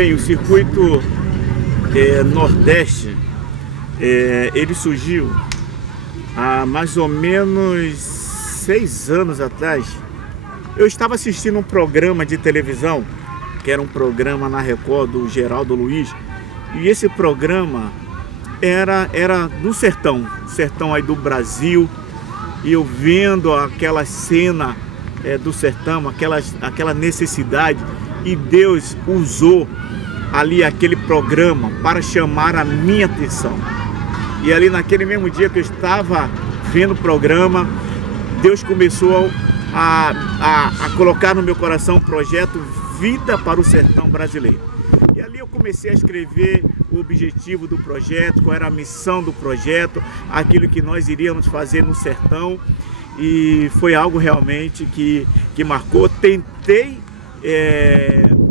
Bem, o circuito Nordeste, ele surgiu há mais ou menos 6 anos atrás. Eu estava assistindo um programa de televisão, que era um programa na Record do Geraldo Luiz, e esse programa era do sertão aí do Brasil, e eu vendo aquela cena do sertão, aquela necessidade, e Deus usou ali aquele programa para chamar a minha atenção. E ali naquele mesmo dia que eu estava vendo o programa, Deus começou a colocar no meu coração o projeto Vida para o Sertão Brasileiro. E ali eu comecei a escrever o objetivo do projeto, qual era a missão do projeto, aquilo que nós iríamos fazer no sertão. E foi algo realmente que marcou. Tentei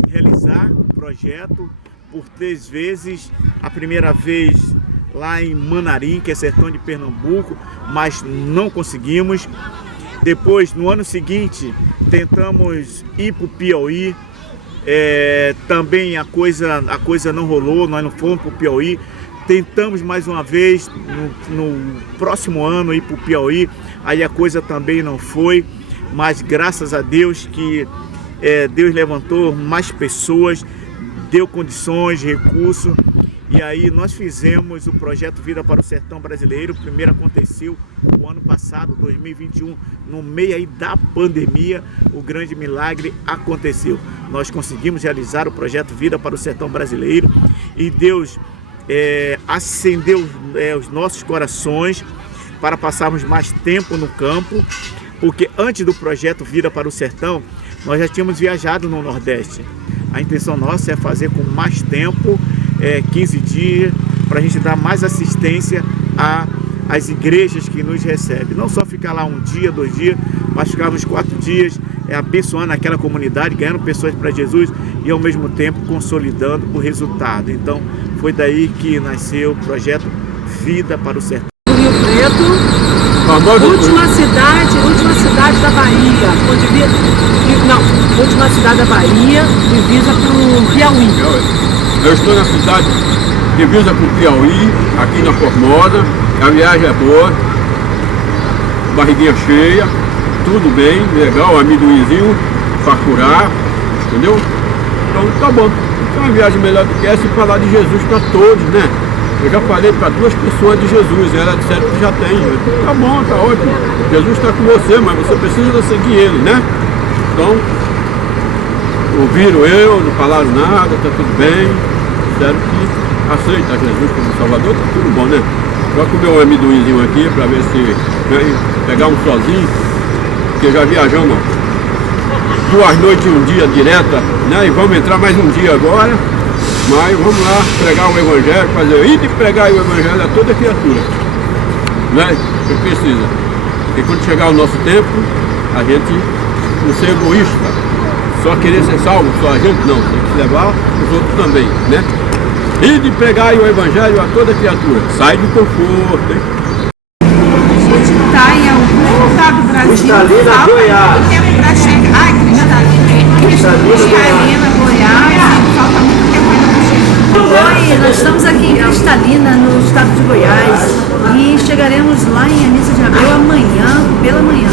realizar o projeto por 3 vezes. A primeira vez lá em Manarim, que é sertão de Pernambuco, mas não conseguimos. Depois, no ano seguinte, tentamos ir para o Piauí. Também a coisa não rolou, nós não fomos para o Piauí. Tentamos mais uma vez no próximo ano ir para o Piauí, aí a coisa também não foi, mas graças a Deus que Deus levantou mais pessoas, deu condições, recursos, e aí nós fizemos o projeto Vida para o Sertão Brasileiro. O primeiro aconteceu no ano passado, 2021, no meio aí da pandemia. O grande milagre aconteceu. Nós conseguimos realizar o projeto Vida para o Sertão Brasileiro, e Deus acendeu os nossos corações para passarmos mais tempo no campo, porque antes do projeto Vida para o Sertão, nós já tínhamos viajado no Nordeste. A intenção nossa é fazer com mais tempo, 15 dias, para a gente dar mais assistência às igrejas que nos recebem. Não só ficar lá 1 dia, 2 dias, mas ficarmos 4 dias abençoando aquela comunidade, ganhando pessoas para Jesus e ao mesmo tempo consolidando o resultado. Então foi daí que nasceu o projeto Vida para o Sertão. Rio Preto, última cidade da Bahia, última cidade da Bahia, divisa com o Piauí. Eu estou na cidade divisa com o Piauí, aqui na Formosa. A viagem é boa, barriguinha cheia, tudo bem, legal, amendoinzinho para curar, entendeu? Então tá bom. É uma viagem melhor do que essa, e falar de Jesus para todos, né? Eu já falei para 2 pessoas de Jesus, elas disseram que já tem. Tá bom, tá ótimo. Jesus está com você, mas você precisa seguir ele, né? Então, ouviram não falaram nada, tá tudo bem. Disseram que aceita Jesus como Salvador, tá tudo bom, né? Vou comer um amendoinzinho aqui para ver se pegar um sozinho, porque já viajamos 2 noites e 1 dia direta, né? E vamos entrar mais 1 dia agora. Mas vamos lá pregar o Evangelho, e de pregar o Evangelho a toda criatura, né? Que precisa. Porque quando chegar o nosso tempo, a gente não ser egoísta, só querer ser salvo, só a gente não, tem que levar os outros também, né? E de pregar o Evangelho a toda criatura. Sai do conforto, hein? A gente está em algum lugar do Brasil. Cristalina, Goiás. Tempo para chegar. Cristalina, Goiás. Falta muito tempo ainda para chegar. Oi, nós estamos aqui em Cristalina, no estado de Goiás, e chegaremos lá em Anísio de Abreu amanhã, pela manhã.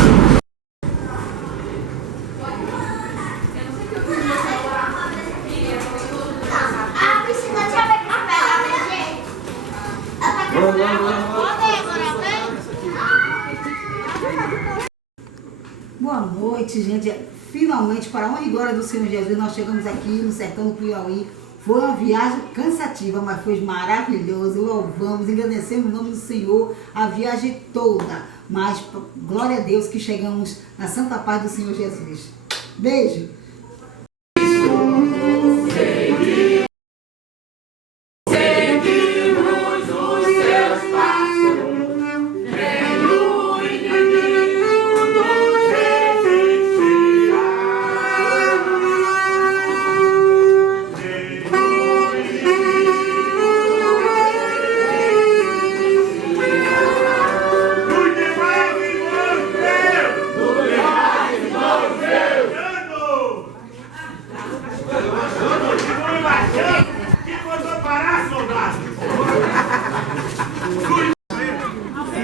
Boa noite, gente. Finalmente, para a honra e glória do Senhor Jesus, nós chegamos aqui no sertão do Piauí. Foi uma viagem cansativa, mas foi maravilhoso. Louvamos, engrandecemos o nome do Senhor a viagem toda. Mas glória a Deus que chegamos na santa paz do Senhor Jesus. Beijo.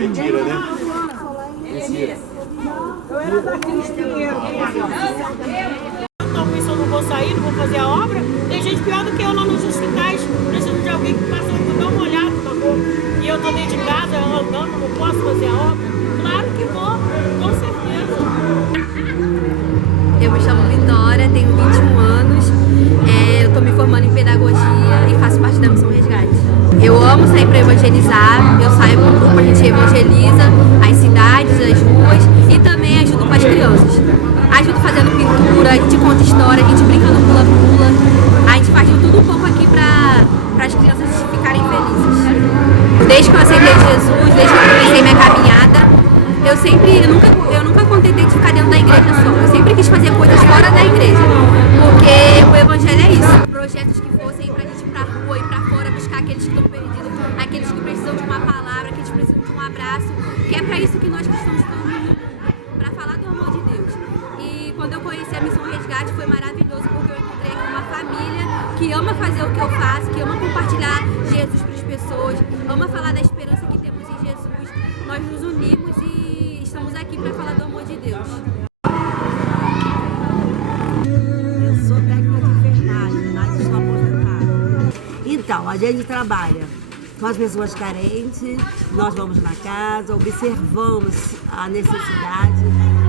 Mentira, né? Eu era daqui de Pinheiro. Então, isso eu não vou sair, não vou fazer a obra. Tem gente pior do que eu lá nos hospitais, precisando de alguém que passa e dá uma olhada na boca. E eu tô dentro de casa, andando, não posso fazer a obra. Claro que vou, com certeza. Eu me chamo Vitória, tenho 21 anos, eu estou me formando em pedagogia e faço parte da Missão Resgate. Eu amo sair para evangelizar, eu saio com o grupo, a gente evangeliza as cidades, as ruas e também ajudo com as crianças. Ajudo fazendo pintura, a gente conta história, a gente brinca no pula-pula, a gente faz de tudo um pouco aqui para as crianças ficarem felizes. Desde que eu aceitei Jesus, desde que eu comecei minha caminhada, eu nunca contentei de ficar dentro da igreja só. Eu sempre quis fazer coisas fora da igreja, porque o evangelho é isso. Projetos que fossem pra gente ir pra rua e pra fora buscar aqueles que estão perdidos, aqueles que precisam de uma palavra, aqueles que precisam de um abraço, que é pra isso que nós cristãos estamos no mundo, pra falar do amor de Deus. E quando eu conheci a Missão Resgate foi maravilhoso, porque eu encontrei aqui uma família que ama fazer o que eu faço, que ama compartilhar Jesus para as pessoas, ama falar da esperança que temos em Jesus. Nós nos unimos e estamos aqui para falar do amor de Deus. Eu sou técnica de enfermagem, mas estou aposentada. Então, a gente trabalha com as pessoas carentes, nós vamos na casa, observamos a necessidade,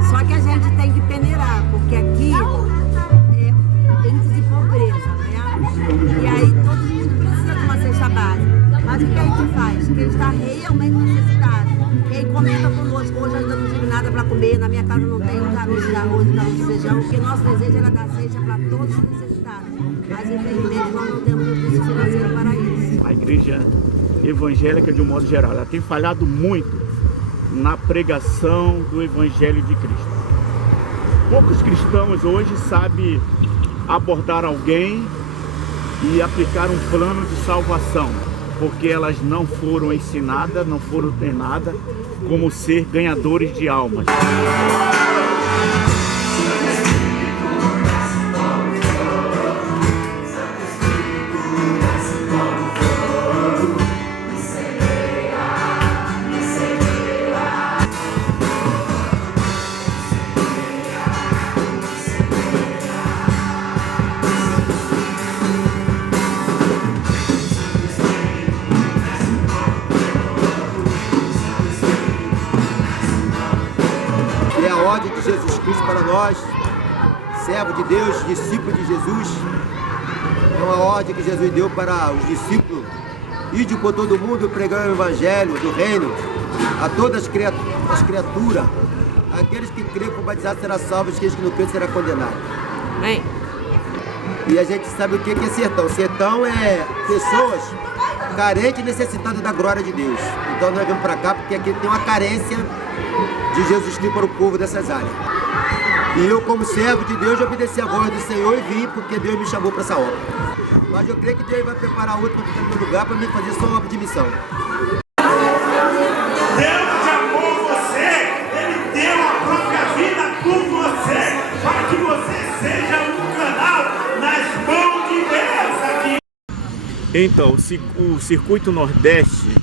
só que a gente tem que peneirar, porque aqui é índice de pobreza, né? E aí todo mundo precisa de uma cesta básica. Mas o que a gente faz? Quem está realmente necessitado, quem comenta conosco, hoje ainda não tive nada para comer, na minha casa não tem um caroço de arroz, um caroço de feijão, porque nosso desejo era dar cesta para todos os necessitados. Mas infelizmente nós não temos recurso financeiro para isso. A igreja evangélica, de um modo geral, ela tem falhado muito na pregação do Evangelho de Cristo. Poucos cristãos hoje sabem abordar alguém e aplicar um plano de salvação, porque elas não foram ensinadas, não foram treinadas como ser ganhadores de almas. É a ordem de Jesus Cristo para nós, servo de Deus, discípulo de Jesus. É uma ordem que Jesus deu para os discípulos. Ide por todo mundo pregar o evangelho do reino a todas as criaturas. Aqueles que creem por batizar serão salvos, aqueles que não creem serão condenados. Amém. E a gente sabe o que é sertão. Sertão é pessoas carentes e necessitadas da glória de Deus. Então nós vamos para cá porque aqui tem uma carência de Jesus Cristo para o povo dessas áreas. E eu, como servo de Deus, obedeci a voz do Senhor e vim porque Deus me chamou para essa obra. Mas eu creio que Deus vai preparar outro para ficar no meu lugar para me fazer só uma obra de missão. Deus chamou você, Ele deu a própria vida por você, para que você seja um canal nas mãos de Deus aqui. Então, o Circuito Nordeste,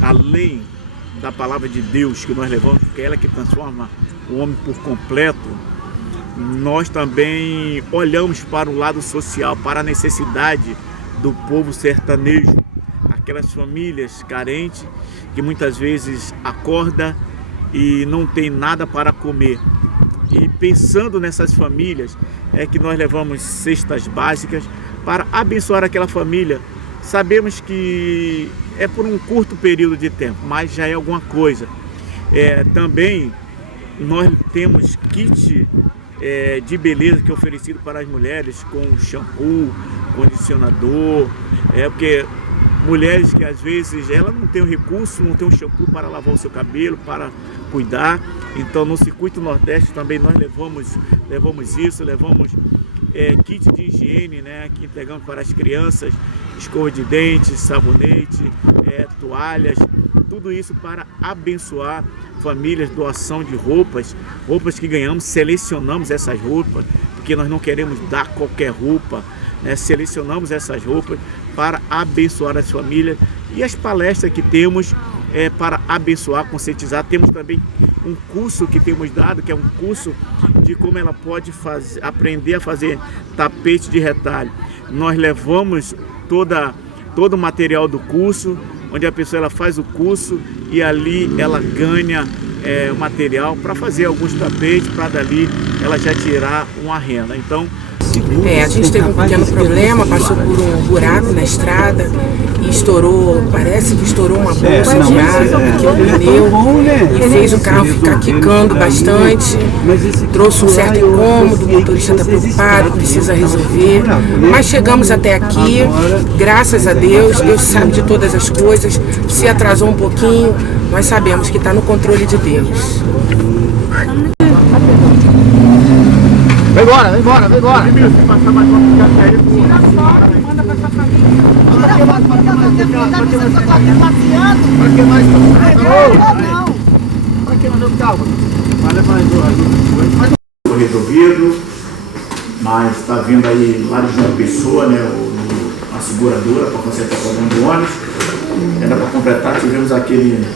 além da palavra de Deus que nós levamos, porque é ela que transforma o homem por completo, nós também olhamos para o lado social, para a necessidade do povo sertanejo, aquelas famílias carentes que muitas vezes acorda e não tem nada para comer. E pensando nessas famílias, é que nós levamos cestas básicas para abençoar aquela família. Sabemos que é por um curto período de tempo, mas já é alguma coisa. Também nós temos kit de beleza que é oferecido para as mulheres, com shampoo, condicionador, porque mulheres que às vezes ela não tem o recurso, não tem um shampoo para lavar o seu cabelo, para cuidar. Então no Circuito Nordeste também nós levamos isso, levamos kit de higiene, né, que entregamos para as crianças, escova de dentes, sabonete, toalhas, tudo isso para abençoar famílias, doação de roupas que ganhamos, selecionamos essas roupas, porque nós não queremos dar qualquer roupa, né, selecionamos essas roupas para abençoar as famílias E as palestras que temos para abençoar, conscientizar. Temos também um curso que temos dado, que é um curso de como ela pode aprender a fazer tapete de retalho. Nós levamos todo o material do curso, onde a pessoa ela faz o curso e ali ela ganha o material para fazer alguns tapetes, para dali ela já tirar uma renda. Então, a gente teve um pequeno problema, passou por um buraco na estrada e estourou, parece que estourou uma bolsa de água, que é um pneu, e fez o carro ficar quicando bastante, trouxe um certo incômodo, o motorista está preocupado, precisa resolver, mas chegamos até aqui, graças a Deus, Deus sabe de todas as coisas, se atrasou um pouquinho, nós sabemos que está no controle de Deus. Vem embora, vem embora, vem embora. Passar mais uma picada aí. Manda pra sua família. Pra que mais? Não. Pra que nós vamos calma? Vai levar foi resolvido, mas está vindo aí lá de João Pessoa, né, a seguradora para consertar o problema do ônibus. Era para completar, tivemos aquele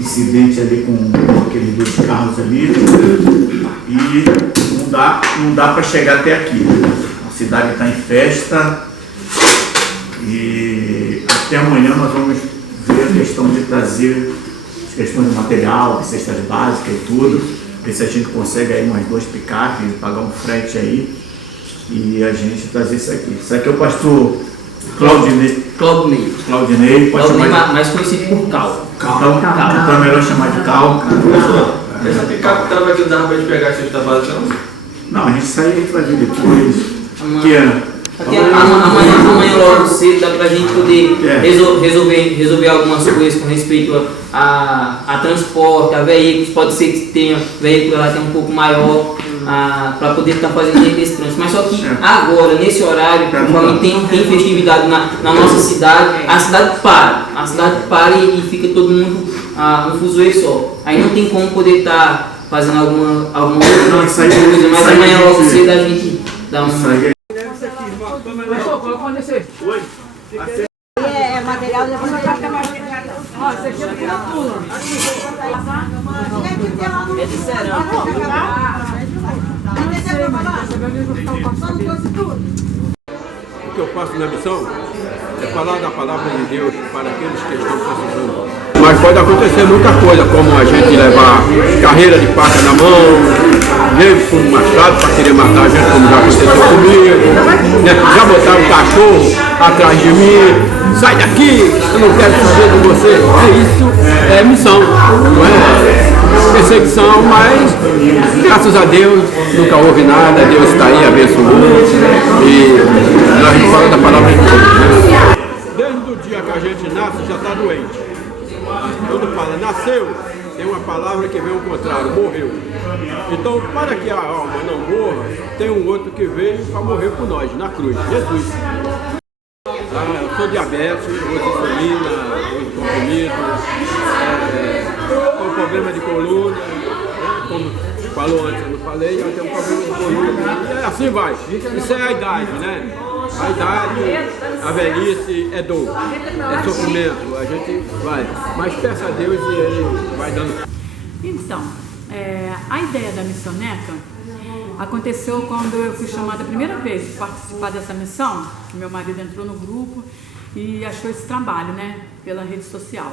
incidente ali com aqueles 2 carros ali e não dá para chegar até aqui. A cidade está em festa e até amanhã nós vamos ver a questão de trazer as questões de material, cestas básicas e tudo, ver se a gente consegue aí umas 2 picapes, pagar um frete aí e a gente trazer isso aqui. Isso aqui é o pastor Claudinei, mais conhecido por Cal. Então é melhor chamar de Cal. Essa picape que estava aqui, não dava para gente pegar esse trabalho, não, a gente sai e vai ver depois. Amanhã logo cedo dá pra gente poder resolver algumas coisas com respeito a transporte, a veículos. Pode ser que tenha veículo lá tem um pouco maior para poder estar fazendo esse trânsito. Mas só que agora, nesse horário, conforme tem festividade na nossa cidade, a cidade para e fica todo mundo um fuzuê só. Aí não tem como poder estar fazendo alguma coisa, mas amanhã logo cedo a gente dá uma... Oi. É material da Ó, esse aqui é pula-pula. É de cerâmica. O que eu faço na missão é falar da palavra de Deus para aqueles que estão precisando. Mas pode acontecer muita coisa, como a gente levar carreira de faca na mão, gente com machado para querer matar a gente, como já aconteceu comigo, né? Já botaram um cachorro atrás de mim, sai daqui, eu não quero saber de você. Isso é missão, não é perseguição, mas graças a Deus nunca houve nada, Deus está aí abençoando e a gente fala da palavra de Deus. Desde o dia que a gente nasce já está doente. Quando fala nasceu, tem uma palavra que vem ao contrário, morreu. Então, para que a alma não morra, tem um outro que veio para morrer por nós, na cruz, Jesus. Eu sou diabético, uso insulina, uso comprimido, tenho problema de coluna, né? Como falou antes, eu não falei, eu tenho um problema de coluna, e assim vai. Isso é a idade, né? A idade, a velhice é dor, é sofrimento, a gente vai. Mas peça a Deus e Ele vai dando. Então, a ideia da Missioneca aconteceu quando eu fui chamada a primeira vez para participar dessa missão. Meu marido entrou no grupo e achou esse trabalho, né, pela rede social.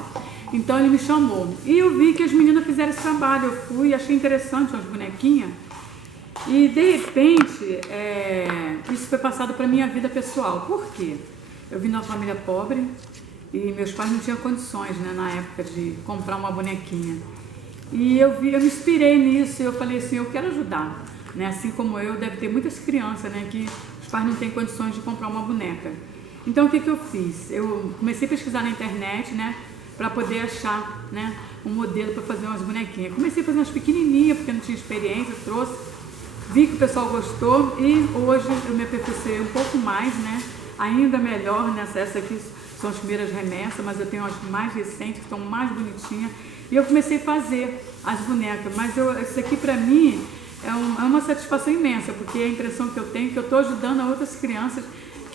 Então ele me chamou e eu vi que as meninas fizeram esse trabalho. Eu fui, achei interessante umas bonequinhas. E de repente, isso foi passado para a minha vida pessoal. Por quê? Eu vim de uma família pobre e meus pais não tinham condições, né, na época de comprar uma bonequinha. E eu me inspirei nisso e eu falei assim, eu quero ajudar. Né? Assim como eu, deve ter muitas crianças, né, que os pais não têm condições de comprar uma boneca. Então o que eu fiz? Eu comecei a pesquisar na internet, né, para poder achar, né, um modelo para fazer umas bonequinhas. Comecei a fazer umas pequenininhas, porque não tinha experiência, trouxe. Vi que o pessoal gostou e hoje eu me aperfeiçoei um pouco mais, né? Ainda melhor, essas aqui são as primeiras remessas, mas eu tenho as mais recentes que estão mais bonitinhas. E eu comecei a fazer as bonecas, mas isso aqui para mim é uma satisfação imensa, porque a impressão que eu tenho é que eu estou ajudando a outras crianças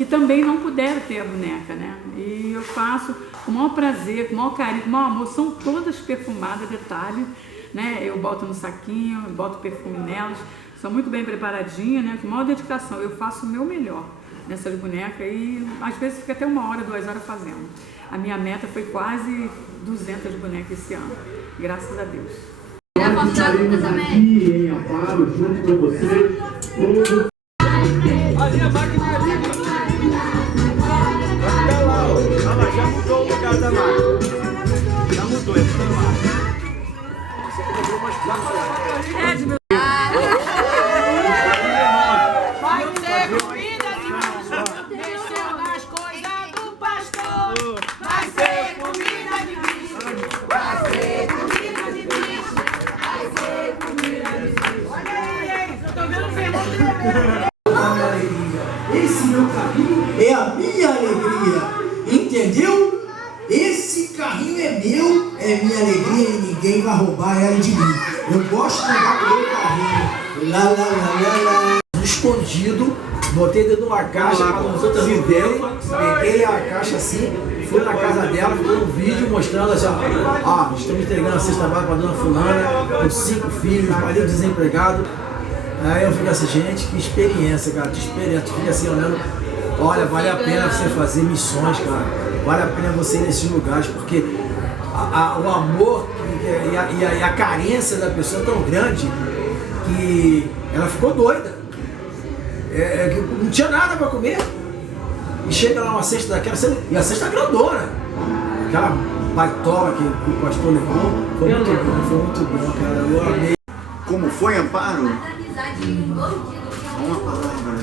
que também não puderam ter a boneca, né? E eu faço com o maior prazer, com o maior carinho, com o maior amor, são todas perfumadas, detalhe, né? Eu boto no saquinho, eu boto perfume nelas, são muito bem preparadinhas, né? Com maior dedicação, eu faço o meu melhor nessas bonecas e às vezes fica até 1 hora, 2 horas fazendo. A minha meta foi quase 200 bonecas esse ano, graças a Deus. Estaremos aqui em Amparo, junto com vocês, todos. Ali a máquina é ali. Vai ficar lá, ó. Ah, mas já mudou o lugar da máquina. Já mudou, é pra lá. Você quebrou umas placas. Vai ter comida de bicho, mexendo nas coisas do pastor. Vai ser comida de bicho, vai ser comida de bicho, vai ser comida de bicho. Olha aí, eu tô vendo o ferro. Esse meu carrinho é a minha alegria, entendeu? Esse carrinho é meu, é minha alegria e ninguém vai roubar ela de mim. Eu gosto de andar com o meu carrinho. Lá, lá, lá, lá, lá. Escondido, botei dentro de uma caixa para os outros me verem, peguei a caixa assim, fui na casa dela, fiz um vídeo mostrando assim, ó, estamos entregando a cesta básica para dona fulana, com 5 filhos, marido desempregado. Aí eu fico assim, gente, que experiência, cara, que experiência. Tu fica assim olhando, olha, vale a pena você fazer missões, cara. Vale a pena você ir nesses lugares, porque o amor e a carência da pessoa é tão grande que ela ficou doida. Não tinha nada para comer. E chega lá uma cesta daquela, e a cesta grandona. Aquela baitola que o pastor levou, foi muito bom, cara. Eu amei. Como foi, Amparo? Uma palavra.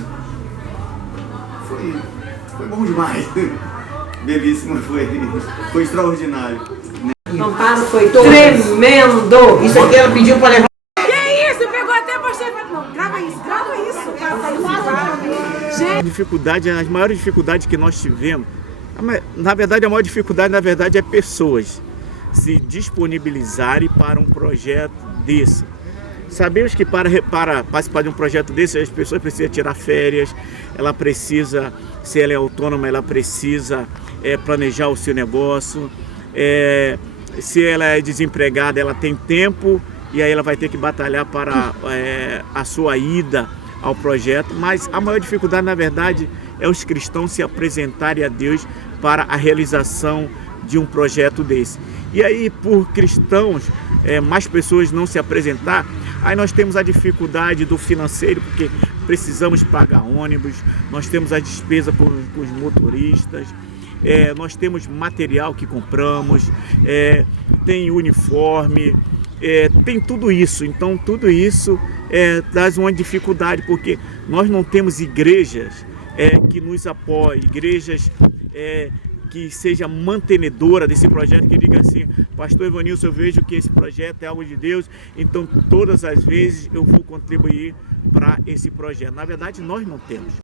Foi bom demais. Belíssimo, foi extraordinário. Amparo foi tremendo. Isso aqui ela pediu para levar. Que isso? Pegou até você. Não, grava isso. O cara tá gente. Dificuldade, as maiores dificuldades que nós tivemos, na verdade a maior dificuldade é pessoas se disponibilizarem para um projeto desse. Sabemos que para participar de um projeto desse, as pessoas precisam tirar férias, ela precisa, se ela é autônoma, ela precisa planejar o seu negócio, se ela é desempregada, ela tem tempo e aí ela vai ter que batalhar para a sua ida ao projeto, mas a maior dificuldade, na verdade, é os cristãos se apresentarem a Deus para a realização de um projeto desse. E aí, por cristãos, mais pessoas não se apresentar, aí nós temos a dificuldade do financeiro, porque precisamos pagar ônibus, nós temos a despesa com os motoristas, nós temos material que compramos, tem uniforme, tem tudo isso. Então tudo isso traz uma dificuldade, porque nós não temos igrejas que nos apoiem, igrejas que seja mantenedora desse projeto, que diga assim, pastor Evanilson, eu vejo que esse projeto é algo de Deus, então todas as vezes eu vou contribuir para esse projeto. Na verdade, nós não temos.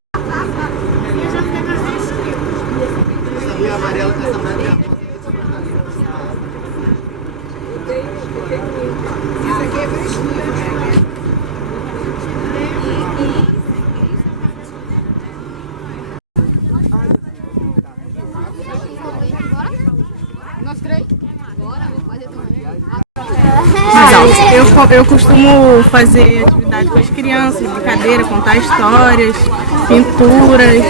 Eu costumo fazer atividade com as crianças, brincadeira, contar histórias, pinturas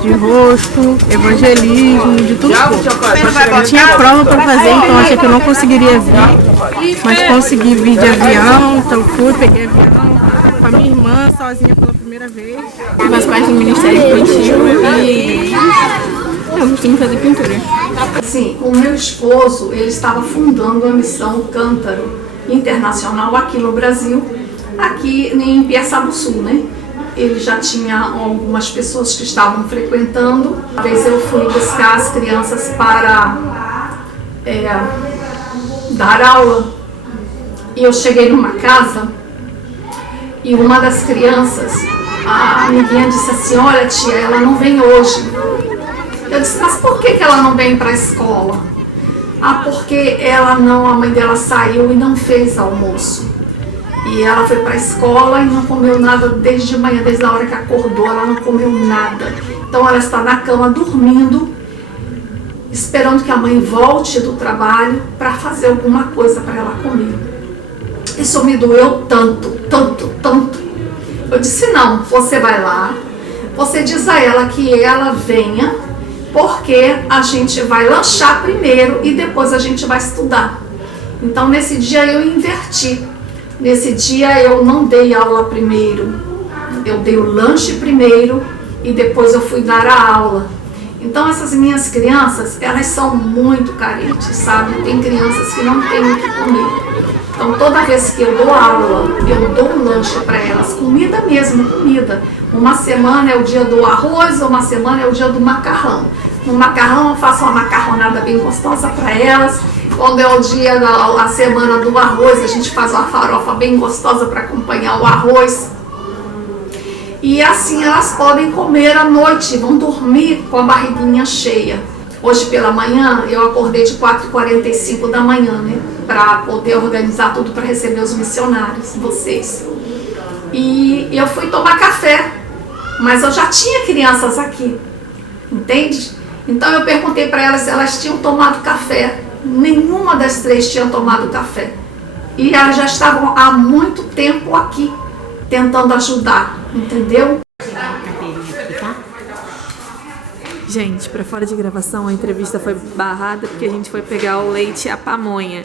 de rosto, evangelismo, de tudo. Eu tinha prova para fazer, então achei que eu não conseguiria vir, mas consegui vir de avião, então fui, peguei avião com a minha irmã, sozinha pela primeira vez. Faço parte do Ministério Infantil e eu costumo fazer pintura. Sim, o meu esposo, ele estava fundando a missão Cântaro Internacional aqui no Brasil, aqui em Piaçabuçu, né? Ele já tinha algumas pessoas que estavam frequentando. Uma vez eu fui buscar as crianças para dar aula e eu cheguei numa casa e uma das crianças, a amiguinha disse assim, olha tia, ela não vem hoje. Eu disse, mas por que ela não vem para a escola? Ah, porque a mãe dela saiu e não fez almoço. E ela foi para a escola e não comeu nada desde de manhã, desde a hora que acordou, ela não comeu nada. Então ela está na cama dormindo, esperando que a mãe volte do trabalho para fazer alguma coisa para ela comer. Isso me doeu tanto, tanto, tanto. Eu disse, não, você vai lá, você diz a ela que ela venha, porque a gente vai lanchar primeiro e depois a gente vai estudar. Então nesse dia eu inverti. Nesse dia eu não dei aula primeiro, eu dei o lanche primeiro e depois eu fui dar a aula. Então essas minhas crianças, elas são muito carentes, sabe? Tem crianças que não têm o que comer. Então toda vez que eu dou aula, eu dou um lanche para elas, comida mesmo, comida. Uma semana é o dia do arroz, uma semana é o dia do macarrão. No macarrão eu faço uma macarronada bem gostosa para elas. Quando é o dia da semana do arroz, a gente faz uma farofa bem gostosa para acompanhar o arroz. E assim elas podem comer à noite, vão dormir com a barriguinha cheia. Hoje pela manhã eu acordei de 4h45 da manhã, né? Para poder organizar tudo para receber os missionários, vocês. E eu fui tomar café, mas eu já tinha crianças aqui, entende? Então eu perguntei para elas se elas tinham tomado café. Nenhuma das 3 tinha tomado café. E elas já estavam há muito tempo aqui, tentando ajudar, entendeu? Gente, para fora de gravação, a entrevista foi barrada porque a gente foi pegar o leite e a pamonha.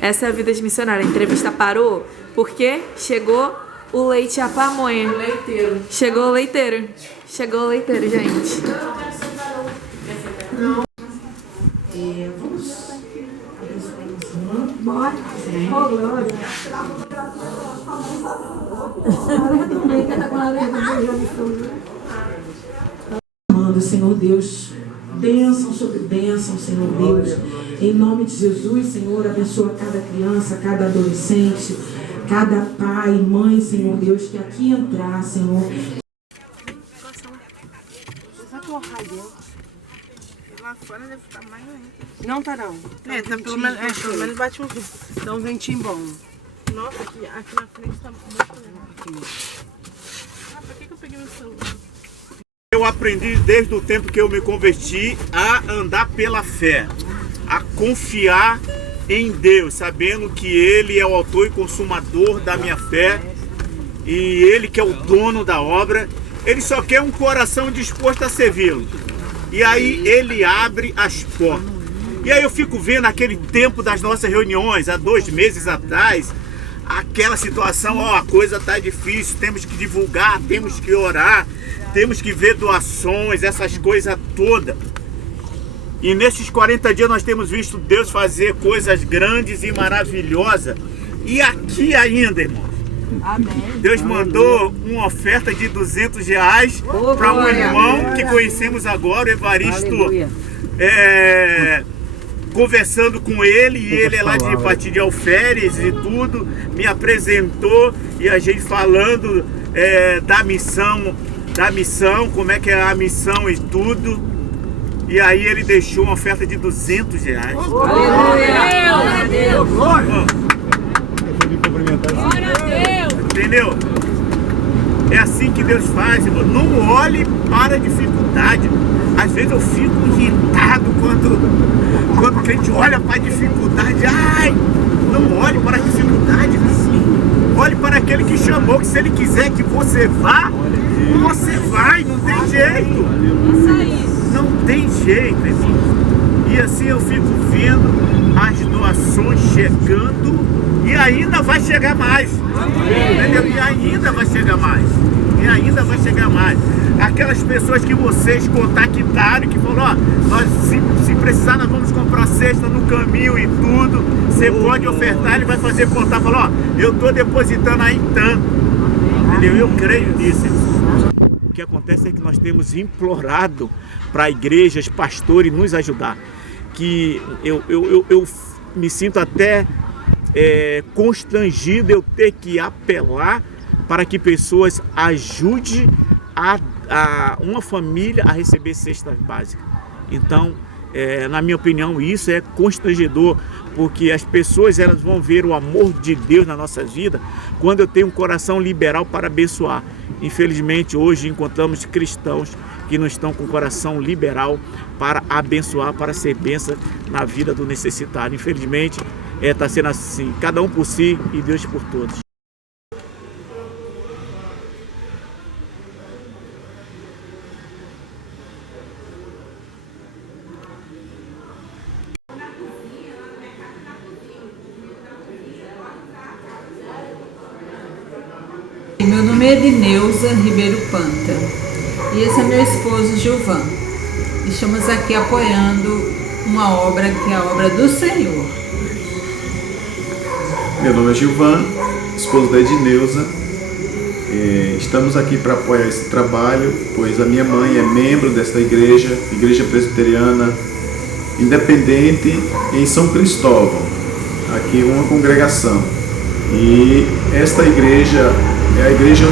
Essa é a vida de missionário. A entrevista parou porque chegou o leite e a pamonha. O leiteiro. Chegou o leiteiro. Chegou o leiteiro, gente. Bora. Oh, glória. Amando, Senhor Deus, bênção sobre bênção, Senhor Deus. Em nome de Jesus, Senhor, abençoa cada criança, cada adolescente, cada pai, mãe, Senhor Deus, que aqui entrar, Senhor. Lá fora deve estar mais ainda. Não tá não. Tá pelo menos bate um vento. Dá um ventinho bom. Nossa, aqui na frente tá muito legal. Pra que eu peguei meu celular? Eu aprendi desde o tempo que eu me converti a andar pela fé, a confiar em Deus, sabendo que Ele é o autor e consumador da minha fé e Ele que é o dono da obra. Ele só quer um coração disposto a servi-lo. E aí Ele abre as portas. E aí eu fico vendo aquele tempo das nossas reuniões, há 2 meses atrás, aquela situação, ó, a coisa tá difícil, temos que divulgar, temos que orar, temos que ver doações, essas coisas todas. E nesses 40 dias nós temos visto Deus fazer coisas grandes e maravilhosas. E aqui ainda, irmão, Deus mandou uma oferta de R$200 para um irmão que conhecemos agora, o Evaristo, conversando com ele, e ele é lá de Pati de Alferes e tudo, me apresentou, e a gente falando da missão, como é que é a missão e tudo. E aí ele deixou uma oferta de R$200. Glória a Deus! Entendeu? É assim que Deus faz, irmão. Não olhe para a dificuldade. Às vezes eu fico irritado quando a gente olha para a dificuldade. Ai, não olhe para a dificuldade. Olhe para aquele que chamou, que se ele quiser que você vá, você vai, não tem jeito. Não tem jeito, irmão. E assim eu fico vendo as doações chegando. E ainda vai chegar mais, entendeu? E ainda vai chegar mais, e ainda vai chegar mais. Aquelas pessoas que vocês contactaram, que falaram, ó, nós, se precisar nós vamos comprar cesta no caminho e tudo, você pode ofertar, ele vai fazer contar, falou, ó, eu estou depositando aí tanto, entendeu? Eu creio nisso. O que acontece é que nós temos implorado para igrejas, pastores nos ajudar, que eu me sinto até constrangido eu ter que apelar para que pessoas ajudem uma família a receber cestas básicas. Então, na minha opinião, isso é constrangedor porque as pessoas elas vão ver o amor de Deus na nossa vida quando eu tenho um coração liberal para abençoar. Infelizmente, hoje encontramos cristãos que não estão com o coração liberal para abençoar, para ser bênção na vida do necessitado. Infelizmente, está sendo assim, cada um por si e Deus por todos. Meu nome é Edneuza Ribeiro Panta e esse é meu esposo Gilvan. Estamos aqui apoiando uma obra que é a obra do Senhor. Meu nome é Gilvan, esposo da Edneuza. Estamos aqui para apoiar esse trabalho, pois a minha mãe é membro desta igreja, Igreja Presbiteriana Independente em São Cristóvão, aqui uma congregação. E esta igreja é a igreja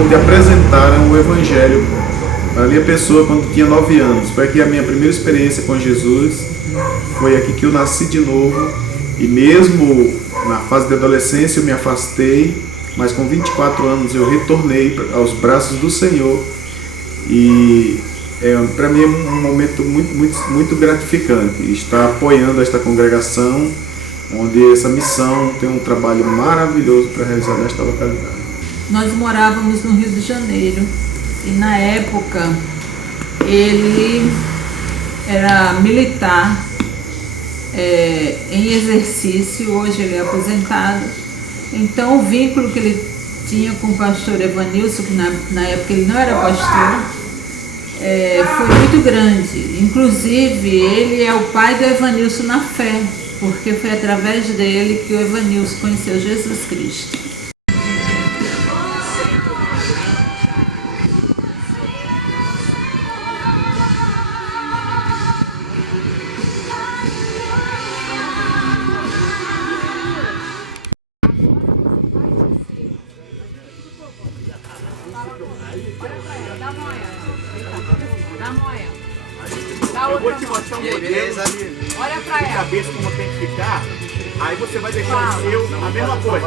onde apresentaram o Evangelho para a minha pessoa quando tinha 9 anos. Foi aqui a minha primeira experiência com Jesus, foi aqui que eu nasci de novo, e mesmo na fase de adolescência eu me afastei, mas com 24 anos eu retornei aos braços do Senhor, e para mim é um momento muito gratificante estar apoiando esta congregação, onde essa missão tem um trabalho maravilhoso para realizar nesta localidade. Nós morávamos no Rio de Janeiro e na época ele era militar em exercício, hoje ele é aposentado. Então o vínculo que ele tinha com o pastor Evanilson, que na época ele não era pastor, foi muito grande. Inclusive ele é o pai do Evanilson na fé, porque foi através dele que o Evanilson conheceu Jesus Cristo. Eu vou te mostrar um modelo de cabeça como tem que ficar, aí você vai deixar o seu a mesma coisa.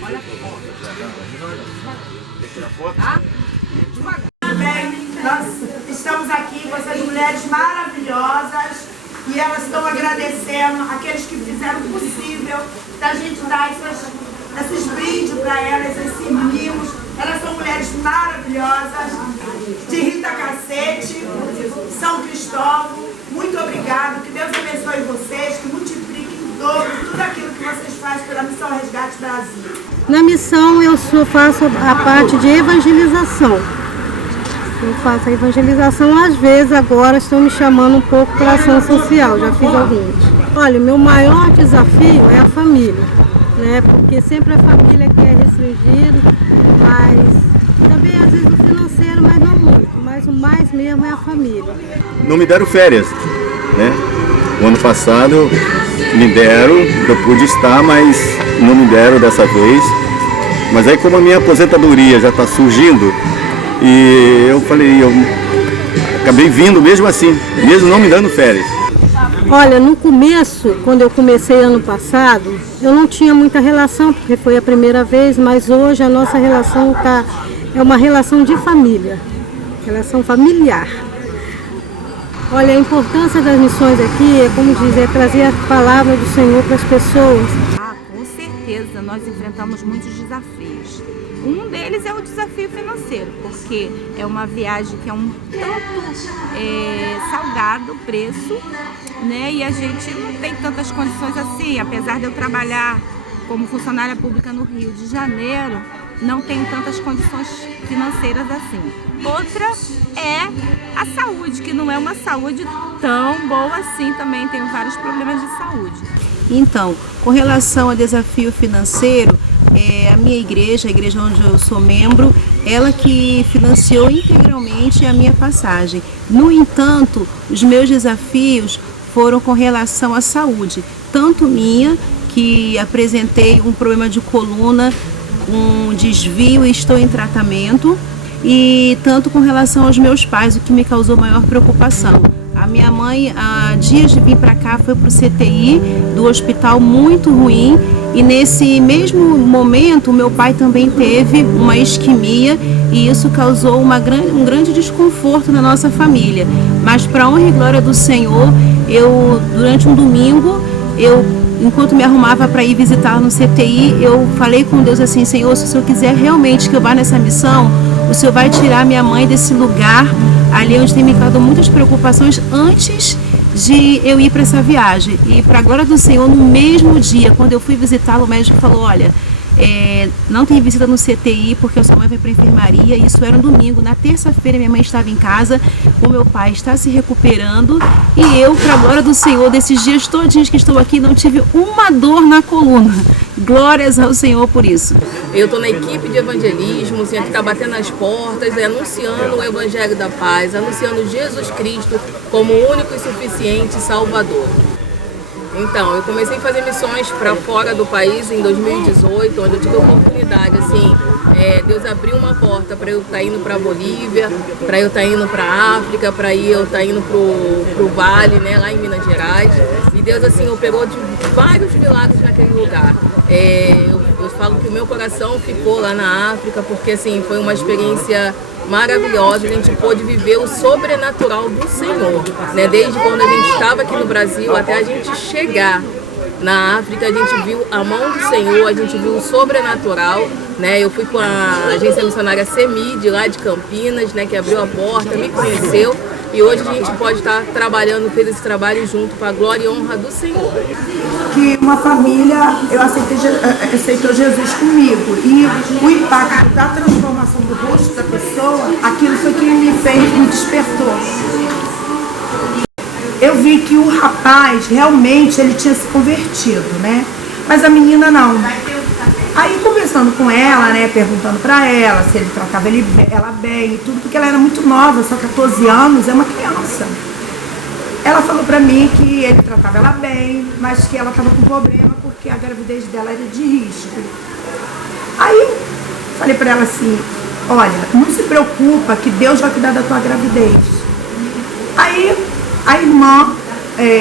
Olha a bem, nós estamos aqui com essas mulheres maravilhosas e elas estão agradecendo aqueles que fizeram o possível da gente dar esses brindes para elas, esses mimos. Elas são mulheres maravilhosas, de Rita Cacete, São Cristóvão. Muito obrigado, que Deus abençoe vocês, que multiplique em dobro tudo aquilo que vocês fazem pela Missão Resgate Brasil. Na missão eu faço a parte de evangelização. Eu faço a evangelização, às vezes agora estão me chamando um pouco para ação social, já fiz alguns. Olha, meu maior desafio é a família, né? Porque sempre a família que é restringido, mas também às vezes o financeiro, mas não muito, mas o mais mesmo é a família. Não me deram férias, né? O ano passado me deram, eu pude estar, mas não me deram dessa vez. Mas aí como a minha aposentadoria já está surgindo, e eu falei, eu acabei vindo mesmo assim, mesmo não me dando férias. Olha, no começo, quando eu comecei ano passado, eu não tinha muita relação, porque foi a primeira vez, mas hoje a nossa relação é uma relação de família, relação familiar. Olha, a importância das missões aqui é, como diz, é trazer a palavra do Senhor para as pessoas. Com certeza, nós enfrentamos muitos desafios. Um deles é o desafio financeiro, porque é uma viagem que é um tanto salgado o preço, né? E a gente não tem tantas condições assim, apesar de eu trabalhar como funcionária pública no Rio de Janeiro, não tenho tantas condições financeiras assim. Outra é a saúde, que não é uma saúde tão boa assim, também tenho vários problemas de saúde. Então, com relação ao desafio financeiro, a minha igreja, a igreja onde eu sou membro, ela que financiou integralmente a minha passagem. No entanto, os meus desafios foram com relação à saúde, tanto minha, que apresentei um problema de coluna com desvio e estou em tratamento, e tanto com relação aos meus pais, o que me causou maior preocupação. A minha mãe, dias de vir para cá, foi para o CTI do hospital muito ruim, e nesse mesmo momento o meu pai também teve uma isquemia, e isso causou um grande desconforto na nossa família. Mas, para a honra e glória do Senhor, durante um domingo, enquanto me arrumava para ir visitar no CTI, eu falei com Deus assim: Senhor, se o Senhor quiser realmente que eu vá nessa missão, o Senhor vai tirar minha mãe desse lugar ali onde tem me causado muitas preocupações antes de eu ir para essa viagem. E, para a glória do Senhor, no mesmo dia, quando eu fui visitá-lo, o médico falou: olha, não tem visita no CTI porque a sua mãe vai para a enfermaria. Isso era um domingo. Na terça-feira minha mãe estava em casa, o meu pai está se recuperando, e eu, para a glória do Senhor, desses dias todinhos que estou aqui, não tive uma dor na coluna. Glórias ao Senhor por isso. Eu estou na equipe de evangelismo, assim, que está batendo as portas, anunciando o Evangelho da Paz, anunciando Jesus Cristo como o único e suficiente Salvador. Então, eu comecei a fazer missões para fora do país em 2018, onde eu tive a oportunidade, assim, Deus abriu uma porta para eu estar indo para a Bolívia, para eu estar indo para a África, para eu estar indo para o Vale, né, lá em Minas Gerais. E Deus, assim, operou de vários milagres naquele lugar. Eu falo que o meu coração ficou lá na África, porque, assim, foi uma experiência maravilhosa. A gente pôde viver o sobrenatural do Senhor, né? Desde quando a gente estava aqui no Brasil até a gente chegar na África, a gente viu a mão do Senhor, a gente viu o sobrenatural, né? Eu fui com a agência missionária CEMID lá de Campinas, né, que abriu a porta, me conheceu, e hoje a gente pode estar trabalhando, fez esse trabalho junto para a glória e honra do Senhor. Que uma família, aceitou Jesus comigo, e o impacto da transformação do rosto da pessoa, aquilo foi que me despertou. Eu vi que o rapaz, realmente, ele tinha se convertido, né? Mas a menina não. Aí, conversando com ela, né, perguntando pra ela se ele tratava ela bem e tudo, porque ela era muito nova, só 14 anos, é uma criança. Ela falou pra mim que ele tratava ela bem, mas que ela estava com problema porque a gravidez dela era de risco. Aí, falei pra ela assim: olha, não se preocupa que Deus vai cuidar da tua gravidez. Aí, a irmã,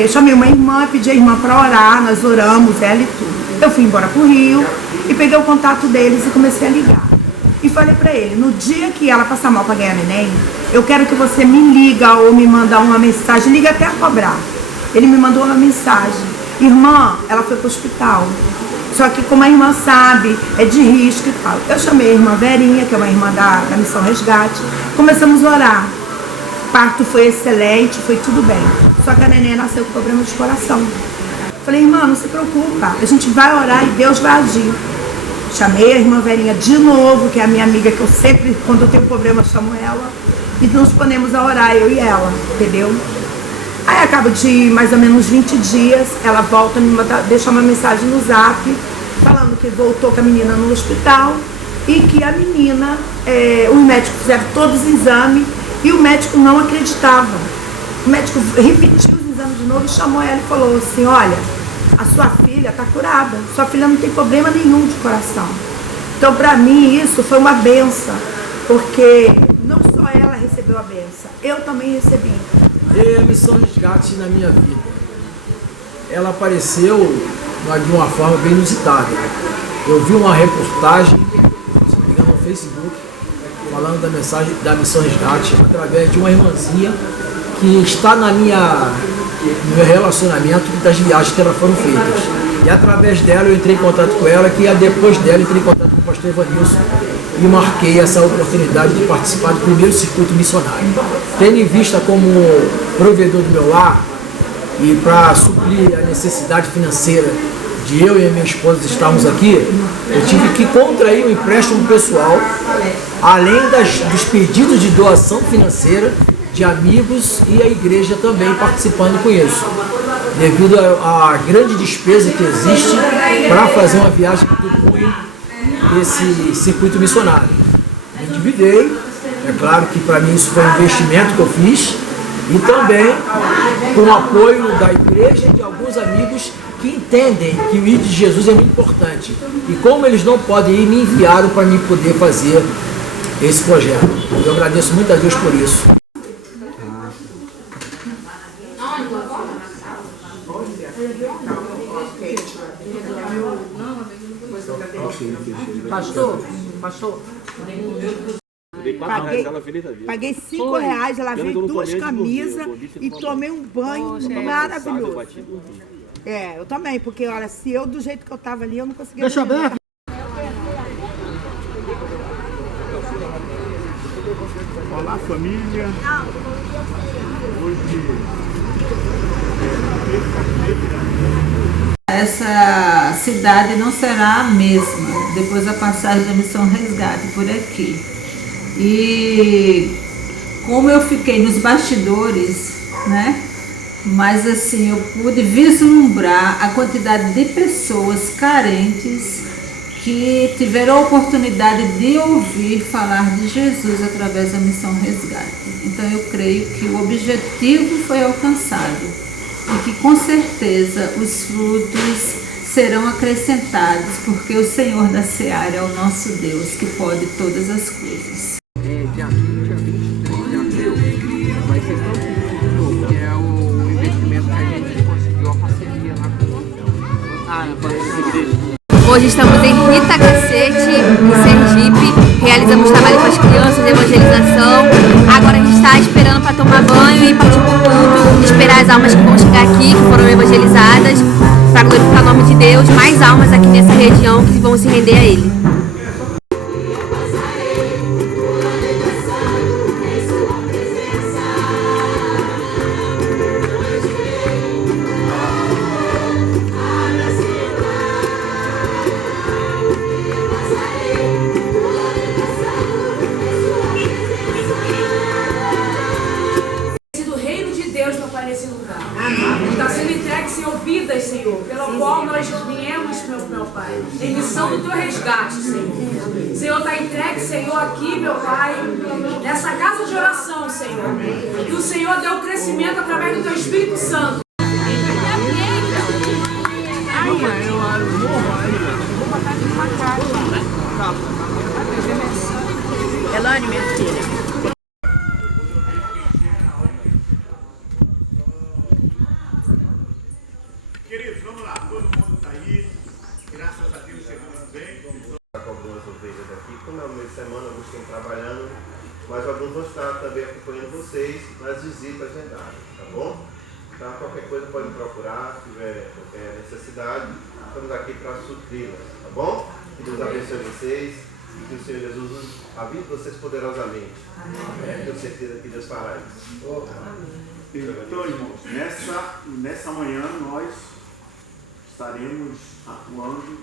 chamei uma irmã, pedi a irmã para orar, nós oramos, ela e tudo. Eu fui embora pro Rio e peguei o contato deles e comecei a ligar. E falei pra ele: no dia que ela passar mal para ganhar neném, eu quero que você me liga ou me manda uma mensagem, liga até a cobrar. Ele me mandou uma mensagem: irmã, ela foi pro hospital, só que como a irmã sabe, é de risco e tal. Eu chamei a irmã Verinha, que é uma irmã da Missão Resgate, começamos a orar. O parto foi excelente, foi tudo bem. Só que a neném nasceu com problema de coração. Falei: irmã, não se preocupa, a gente vai orar e Deus vai agir. Chamei a irmã Verinha de novo, que é a minha amiga, que eu sempre, quando eu tenho problema, chamo ela. E nos ponemos a orar, eu e ela, entendeu? Aí, a cabo de mais ou menos 20 dias, ela volta, deixa uma mensagem no Zap, falando que voltou com a menina no hospital e que a menina, os médicos fizeram todos os exames e o médico não acreditava. O médico repetiu os exames de novo e chamou ela e falou assim: olha, a sua filha está curada, sua filha não tem problema nenhum de coração. Então, para mim, isso foi uma benção, porque não só ela recebeu a benção, eu também recebi. E a Missão Resgate na minha vida, ela apareceu de uma forma bem inusitada. Eu vi uma reportagem, se não me engano, no Facebook, falando da mensagem da Missão Resgate, através de uma irmãzinha que está no meu relacionamento das viagens que elas foram feitas. E através dela eu entrei em contato com ela, que depois dela eu entrei em contato com o pastor Evanilson e marquei essa oportunidade de participar do primeiro circuito missionário. Tendo em vista como provedor do meu lar e para suprir a necessidade financeira de eu e a minha esposa estarmos aqui, eu tive que contrair um empréstimo pessoal, além dos pedidos de doação financeira de amigos e a igreja também participando com isso, devido à grande despesa que existe para fazer uma viagem do cunho desse circuito missionário. Me endividei, é claro que para mim isso foi um investimento que eu fiz, e também com o apoio da igreja e de alguns amigos que entendem que o ir de Jesus é muito importante. E como eles não podem ir, me enviaram para mim poder fazer esse projeto. Eu agradeço muito a Deus por isso. Pastor. Paguei R$5, ela veio 2 camisas e tomei um banho maravilhoso. Eu também, porque olha, se eu do jeito que eu tava ali, eu não conseguia. Deixa aberto. Olá, família. Essa cidade não será a mesma depois da passagem da Missão Resgate por aqui. E como eu fiquei nos bastidores, né? Mas assim, eu pude vislumbrar a quantidade de pessoas carentes que tiveram a oportunidade de ouvir falar de Jesus através da Missão Resgate. Então eu creio que o objetivo foi alcançado e que com certeza os frutos serão acrescentados, porque o Senhor da Seara é o nosso Deus que pode todas as coisas. Dia 20 a 23 de abril vai ser transmitido de novo, que é o investimento que a gente conseguiu a parceria lá com a igreja. Hoje estamos em Rita Cacete, em Sergipe, realizamos trabalho com as crianças, evangelização. Agora a gente está esperando para tomar banho e partir para o culto, esperar as almas que vão chegar aqui, que foram evangelizadas, para glorificar o nome de Deus, mais almas aqui nessa região que vão se render a Ele. Está sendo entregue, Senhor, vidas, Senhor, pela qual nós viemos, meu Pai, em missão do Teu resgate, Senhor. Senhor, está entregue, Senhor, aqui, meu Pai, nessa casa de oração, Senhor. Que o Senhor dê o crescimento através do Teu Espírito Santo. Elane, minha filha. Queridos, vamos lá, todo mundo está aí, graças a Deus chegamos bem. Com algumas ovelhas aqui, como é o meio de semana, alguns estão trabalhando, mas alguns vão estar também acompanhando vocês nas visitas agendadas, tá bom? Então, qualquer coisa pode procurar, se tiver qualquer necessidade, estamos aqui para supri-las, tá bom? Que Deus abençoe vocês, que o Senhor Jesus a vida de vocês poderosamente. Tenho certeza que Deus fará isso. Então, irmãos, nessa manhã nós estaremos atuando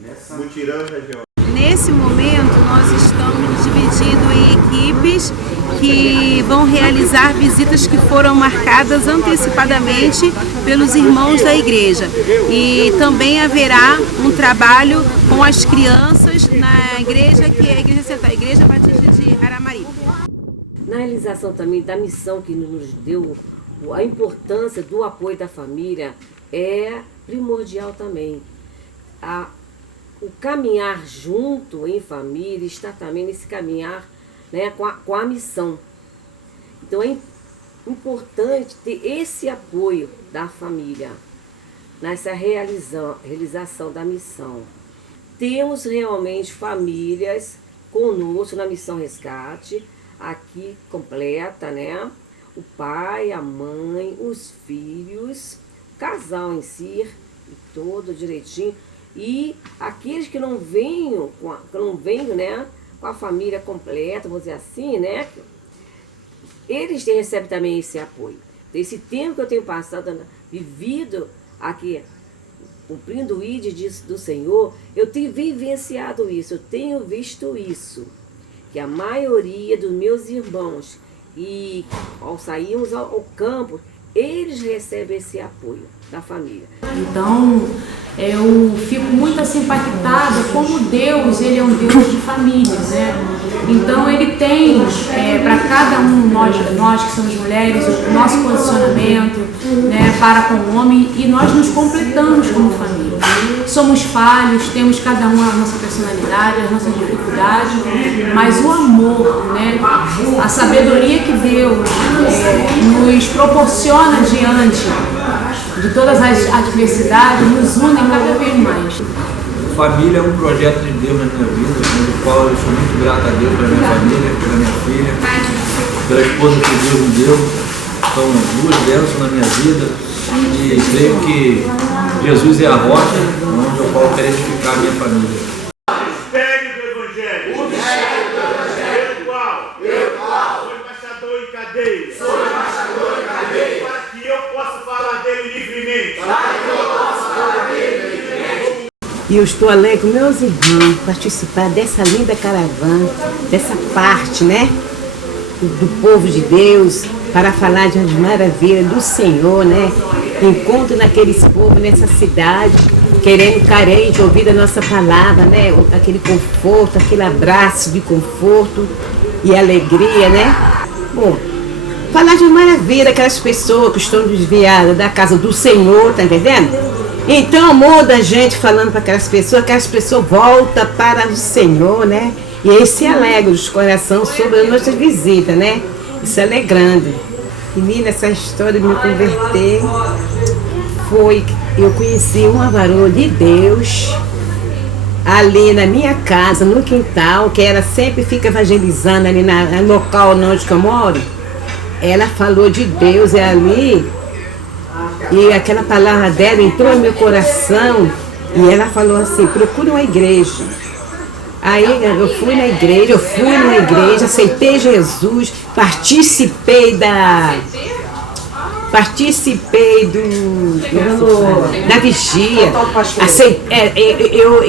nessa mutirão região. Nesse momento, nós estamos dividindo em equipes que vão realizar visitas que foram marcadas antecipadamente pelos irmãos da igreja. E também haverá um trabalho com as crianças na igreja, que é a Igreja Central, a Igreja Batista de Aramari. Na realização também da missão que nos deu, a importância do apoio da família é primordial também. O caminhar junto em família está também nesse caminhar, né, com a missão. Então é importante ter esse apoio da família nessa realização da missão. Temos realmente famílias conosco na Missão Resgate, aqui completa, né? O pai, a mãe, os filhos, o casal em si, todo direitinho. E aqueles que não venham, né, com a família completa, vamos dizer assim, né, eles recebem também esse apoio. Esse tempo que eu tenho passado, vivido aqui, cumprindo o ID do Senhor, eu tenho vivenciado isso, eu tenho visto isso, que a maioria dos meus irmãos, e ao sairmos ao campo, eles recebem esse apoio da família. Então, eu fico muito assim impactada como Deus, Ele é um Deus de famílias, né? Então, Ele tem para cada um, nós que somos mulheres, o nosso posicionamento, né, para com o homem, e nós nos completamos como família. Somos falhos, temos cada um a nossa personalidade, as nossas dificuldades, mas o amor, né, a sabedoria que Deus nos proporciona diante de todas as adversidades nos une cada vez mais. Família é um projeto de Deus na minha vida, no qual eu sou muito grato a Deus pela minha família, pela minha filha, pela esposa que Deus me deu. São duas bênçãos na minha vida e creio que Jesus é a rocha onde eu posso querer edificar a minha família. Ministério do Evangelho. Eu qual? Sou embaixador em cadeia. Para que eu possa falar dele livremente. E eu estou alegre com meus irmãos participar dessa linda caravana, dessa parte, né, do povo de Deus, para falar de umas maravilhas do Senhor, né? Encontro naqueles povos, nessa cidade, querendo, carente, ouvir a nossa palavra, né? Aquele conforto, aquele abraço de conforto e alegria, né? Bom, falar de maravilha, aquelas pessoas que estão desviadas da casa do Senhor, tá entendendo? Então, o amor da gente falando para aquelas pessoas voltam para o Senhor, né? E aí se alegra os corações sobre a nossa visita, né? Isso é alegrando. Menina, essa história de me converter foi... Eu conheci uma varoa de Deus ali na minha casa, no quintal, que ela sempre fica evangelizando ali no local onde eu moro. Ela falou de Deus, é ali... E aquela palavra dela entrou no meu coração e ela falou assim, procure uma igreja. Aí eu fui na igreja, aceitei Jesus, participei da vigia,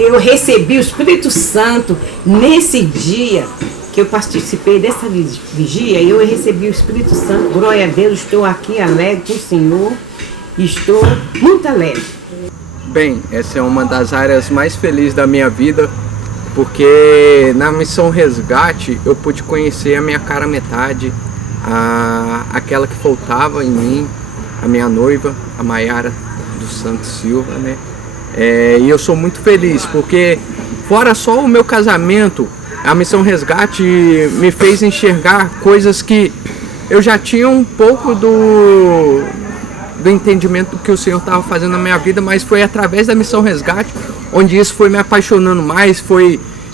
eu recebi o Espírito Santo nesse dia que eu participei dessa vigia, eu recebi o Espírito Santo, glória a Deus, estou aqui alegre com o Senhor. Estou muito alegre. Bem, essa é uma das áreas mais felizes da minha vida, porque na Missão Resgate eu pude conhecer a minha cara metade, aquela que faltava em mim, a minha noiva, a Maiara dos Santos Silva, né? E eu sou muito feliz, porque fora só o meu casamento, a Missão Resgate me fez enxergar coisas que eu já tinha um pouco do entendimento do que o Senhor estava fazendo na minha vida, mas foi através da Missão Resgate onde isso foi me apaixonando mais,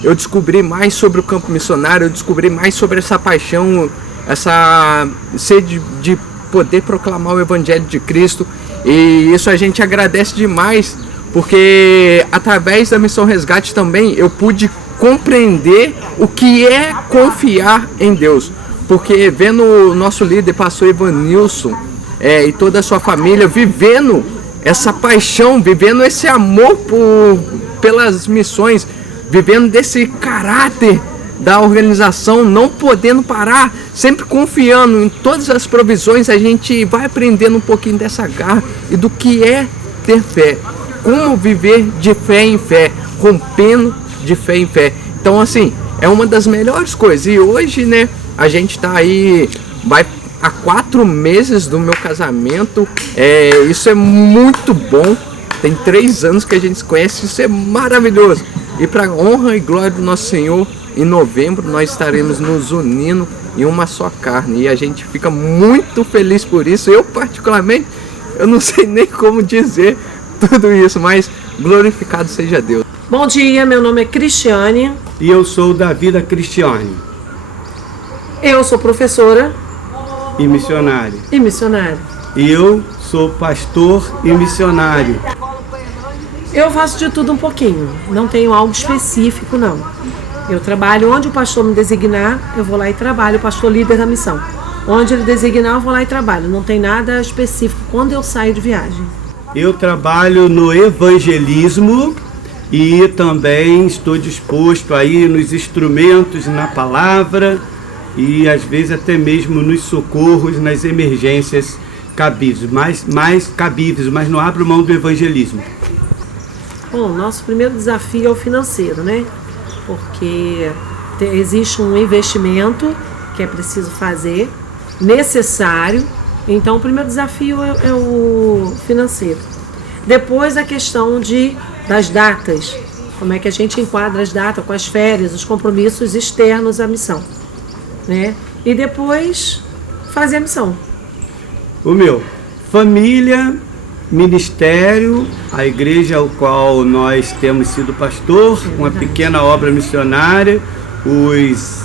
eu descobri mais sobre o campo missionário, eu descobri mais sobre essa paixão, essa sede de poder proclamar o Evangelho de Cristo, e isso a gente agradece demais, porque através da Missão Resgate também eu pude compreender o que é confiar em Deus, porque vendo o nosso líder, pastor Evanilson, e toda a sua família vivendo essa paixão, vivendo esse amor pelas missões, vivendo desse caráter da organização, não podendo parar, sempre confiando em todas as provisões, a gente vai aprendendo um pouquinho dessa garra e do que é ter fé, como viver de fé em fé, rompendo de fé em fé. Então, assim, é uma das melhores coisas. E hoje, né, a gente está aí, vai há 4 meses do meu casamento, isso é muito bom, tem 3 anos que a gente se conhece, isso é maravilhoso. E para honra e glória do nosso Senhor, em novembro nós estaremos nos unindo em uma só carne, e a gente fica muito feliz por isso. Eu particularmente, eu não sei nem como dizer tudo isso, mas glorificado seja Deus. Bom dia, meu nome é Cristiane. E eu sou da Vida Cristiane. Eu sou professora e missionário. E eu sou pastor e missionário. Eu faço de tudo um pouquinho, não tenho algo específico não. Eu trabalho onde o pastor me designar, eu vou lá e trabalho, o pastor líder da missão. Onde ele designar, eu vou lá e trabalho, não tem nada específico quando eu saio de viagem. Eu trabalho no evangelismo e também estou disposto aí nos instrumentos, na palavra, e às vezes até mesmo nos socorros, nas emergências cabíveis, mais cabíveis, mas não abro mão do evangelismo. Bom, nosso primeiro desafio é o financeiro, né? Porque existe um investimento que é preciso fazer, necessário, então o primeiro desafio é o financeiro. Depois a questão das datas, como é que a gente enquadra as datas com as férias, os compromissos externos à missão, né? E depois fazer a missão. O meu, família, ministério, a igreja ao qual nós temos sido pastor, uma pequena obra missionária, os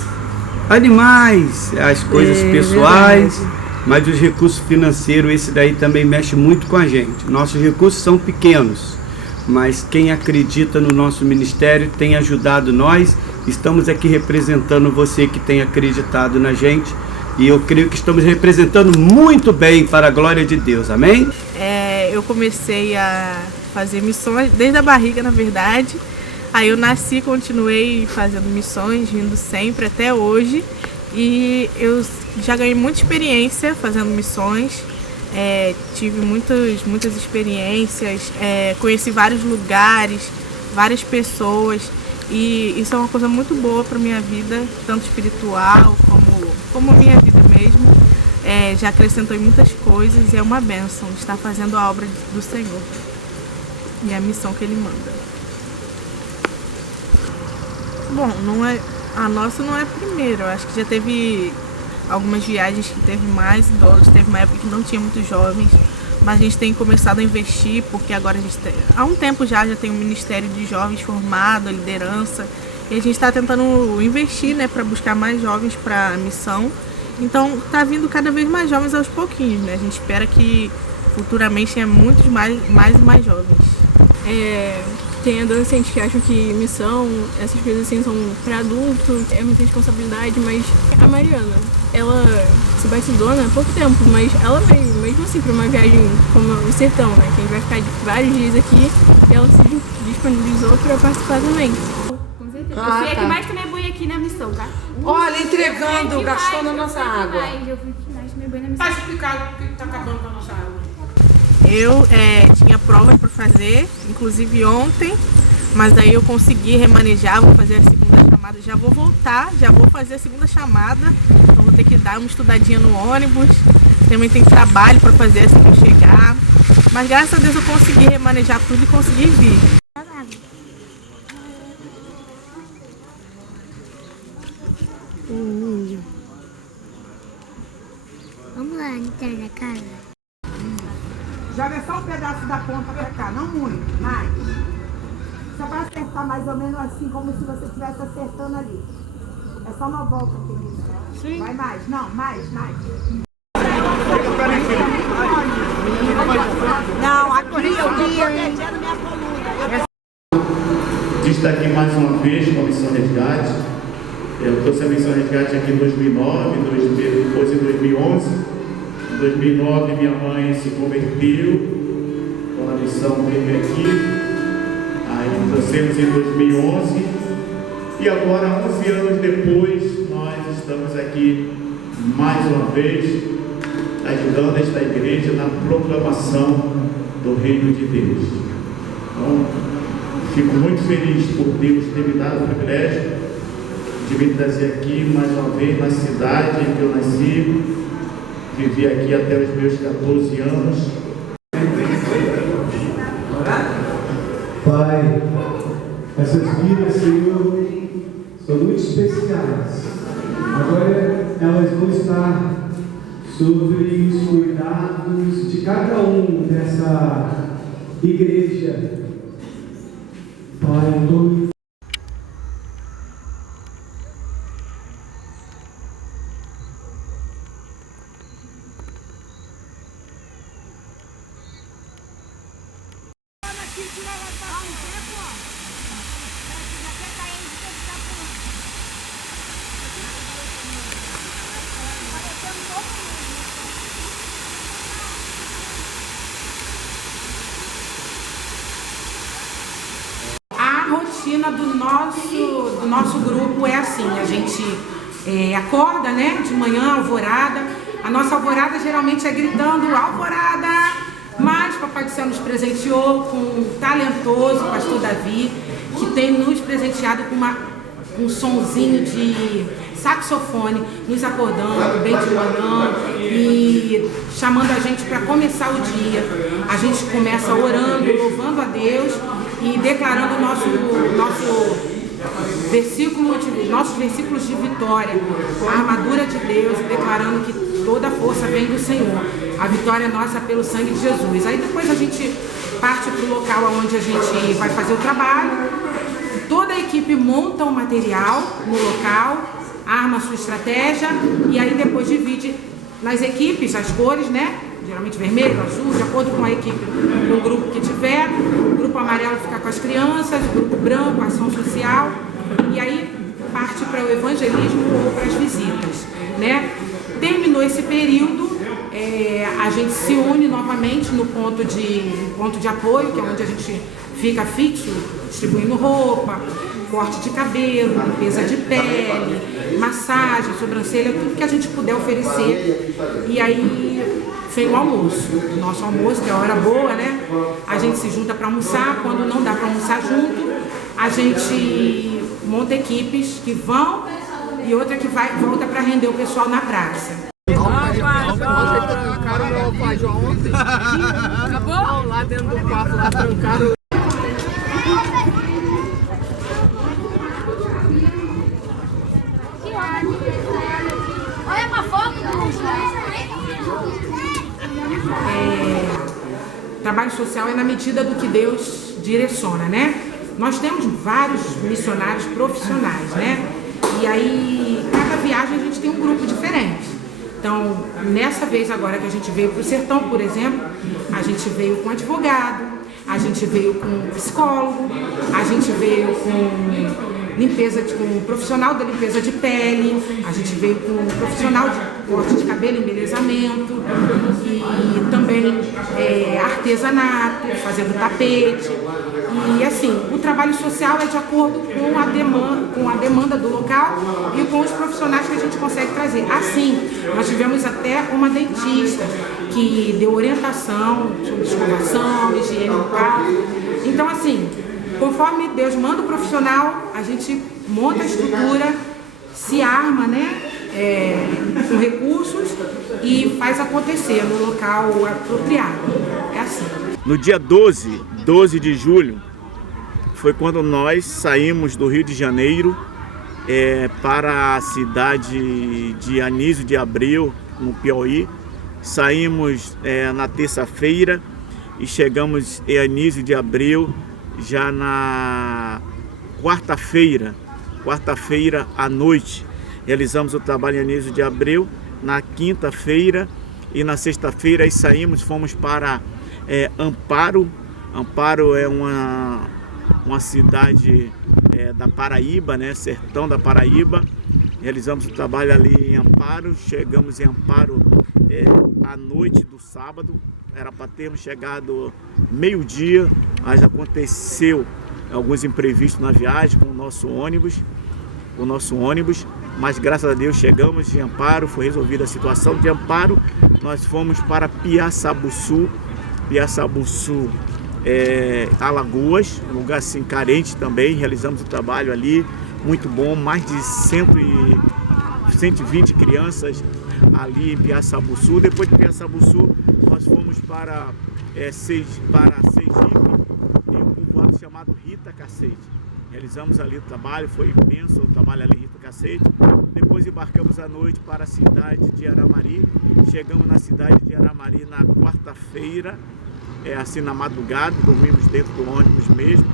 animais, as coisas pessoais, mas os recursos financeiros, esse daí também mexe muito com a gente. Nossos recursos são pequenos, mas quem acredita no nosso ministério tem ajudado nós. Estamos aqui representando você que tem acreditado na gente, e eu creio que estamos representando muito bem para a glória de Deus, amém? Eu comecei a fazer missões desde a barriga, na verdade. Aí eu nasci, continuei fazendo missões, vindo sempre até hoje. E eu já ganhei muita experiência fazendo missões. Tive muitas experiências, conheci vários lugares, várias pessoas. E isso é uma coisa muito boa para minha vida, tanto espiritual como a minha vida mesmo. Já acrescentou em muitas coisas e é uma bênção estar fazendo a obra do Senhor e a missão que Ele manda. Bom, a nossa não é a primeira, eu acho que já teve algumas viagens que teve mais idosos, teve uma época que não tinha muitos jovens, mas a gente tem começado a investir, porque agora há um tempo já tem um ministério de jovens formado, a liderança, e a gente está tentando investir, né, para buscar mais jovens para a missão. Então tá vindo cada vez mais jovens aos pouquinhos, né? A gente espera que futuramente tenha muitos mais jovens. Tem adolescentes que acham que missão, essas coisas assim são para adulto, é muita responsabilidade, mas a Mariana, ela se batizou há pouco tempo, mas ela veio mesmo assim para uma viagem como o sertão, né? Que a gente vai ficar vários dias aqui, e ela se disponibilizou para participar também. Eu fui a que mais tomei banho aqui na missão, tá? Olha, entregando, gastando a nossa água. Eu fui que mais tomei banho na missão. Tá explicado porque tá acabando com a nossa água. Eu tinha prova para fazer, inclusive ontem, mas daí eu consegui remanejar, vou fazer a segunda chamada. Já vou voltar, já vou fazer a segunda chamada. Então vou ter que dar uma estudadinha no ônibus. Também tem trabalho para fazer assim que eu chegar. Mas graças a Deus eu consegui remanejar tudo e consegui vir. Vamos lá, entrar na casa. Joga só um pedaço da ponta pra cá, não muito, mais. Só pra acertar mais ou menos assim, como se você estivesse acertando ali. É só uma volta, querida. Sim. Vai mais, não, mais. Não, aqui eu ia protegendo minha coluna. A gente está aqui mais uma vez com a Missão Resgate. Eu trouxe a Missão Resgate aqui em 2009, depois em 2011. Em 2009 minha mãe se converteu, com a missão veio aqui. Aí trouxemos em 2011 e agora, 11 anos depois, nós estamos aqui mais uma vez ajudando esta igreja na proclamação do Reino de Deus. Então, fico muito feliz por Deus ter me dado o privilégio de me trazer aqui mais uma vez na cidade em que eu nasci. Vivi aqui até os meus 14 anos. Pai, essas vidas, Senhor, são muito especiais. Agora elas vão estar sobre os cuidados de cada um dessa igreja. Pai, em nome A rotina do nosso grupo é assim, a gente acorda, né, de manhã, alvorada. A nossa alvorada geralmente é gritando alvorada, mas Papai do Céu nos presenteou com um talentoso pastor Davi, que tem nos presenteado com um sonzinho de saxofone, nos acordando, bem de manhã e chamando a gente para começar o dia. A gente começa orando, louvando a Deus e declarando nossos versículos de vitória, a armadura de Deus, e declarando que toda a força vem do Senhor. A vitória é nossa pelo sangue de Jesus. Aí depois a gente parte para o local onde a gente vai fazer o trabalho. Toda a equipe monta o material no local, arma a sua estratégia e aí depois divide nas equipes as cores, né? Geralmente vermelho, azul, de acordo com a equipe, com o grupo que tiver. O grupo amarelo fica com as crianças, o grupo branco, a ação social. E aí parte para o evangelismo ou para as visitas, né? Terminou esse período, a gente se une novamente no ponto de apoio, que é onde a gente fica fixo, distribuindo roupa, corte de cabelo, limpeza de pele, massagem, sobrancelha, tudo que a gente puder oferecer. E aí vem o almoço. Nosso almoço, que é a hora boa, né? A gente se junta para almoçar. Quando não dá para almoçar junto, a gente monta equipes que vão e outra que volta para render o pessoal na praça. Vocês trancaram meu alfajor ontem. Acabou? Lá dentro do quarto, lá trancaram. Olha uma foto Trabalho social é na medida do que Deus direciona, né? Nós temos vários missionários profissionais, né? E aí, cada viagem a gente tem um grupo diferente. Então, nessa vez agora que a gente veio para o sertão, por exemplo, a gente veio com advogado, a gente veio com psicólogo, a gente veio com com um profissional da limpeza de pele, a gente veio com um profissional de corte de cabelo, embelezamento e também artesanato, fazendo tapete. E assim, o trabalho social é de acordo com a demanda do local e com os profissionais que a gente consegue trazer. Assim, nós tivemos até uma dentista que deu orientação sobre escovação, higiene bucal. Então assim, conforme Deus manda o profissional, a gente monta a estrutura, se arma, né, com recursos e faz acontecer no local apropriado. É assim. No dia 12 de julho, foi quando nós saímos do Rio de Janeiro para a cidade de Anísio de Abreu, no Piauí. Saímos na terça-feira e chegamos em Anísio de Abreu já na quarta-feira à noite. Realizamos o trabalho em Anísio de Abreu. Na quinta-feira e na sexta-feira fomos para Amparo. Amparo é uma cidade da Paraíba, né? Sertão da Paraíba. Realizamos o trabalho ali em Amparo. Chegamos em Amparo à noite do sábado. Era para termos chegado meio-dia, mas aconteceu alguns imprevistos na viagem com o nosso ônibus. Mas graças a Deus chegamos em Amparo, foi resolvida a situação. De Amparo nós fomos para Piaçabuçu, Alagoas, um lugar assim carente também. Realizamos o trabalho ali, muito bom, mais de 120 crianças ali em Piaçabuçu. Depois de Piaçabuçu nós fomos para Sergipe, em um povoado chamado Rita Cacete. Realizamos ali o trabalho, foi imenso o trabalho ali em Rita Cacete. Depois embarcamos à noite para a cidade de Aramari. Chegamos na cidade de Aramari na quarta-feira, assim na madrugada, dormimos dentro do ônibus mesmo.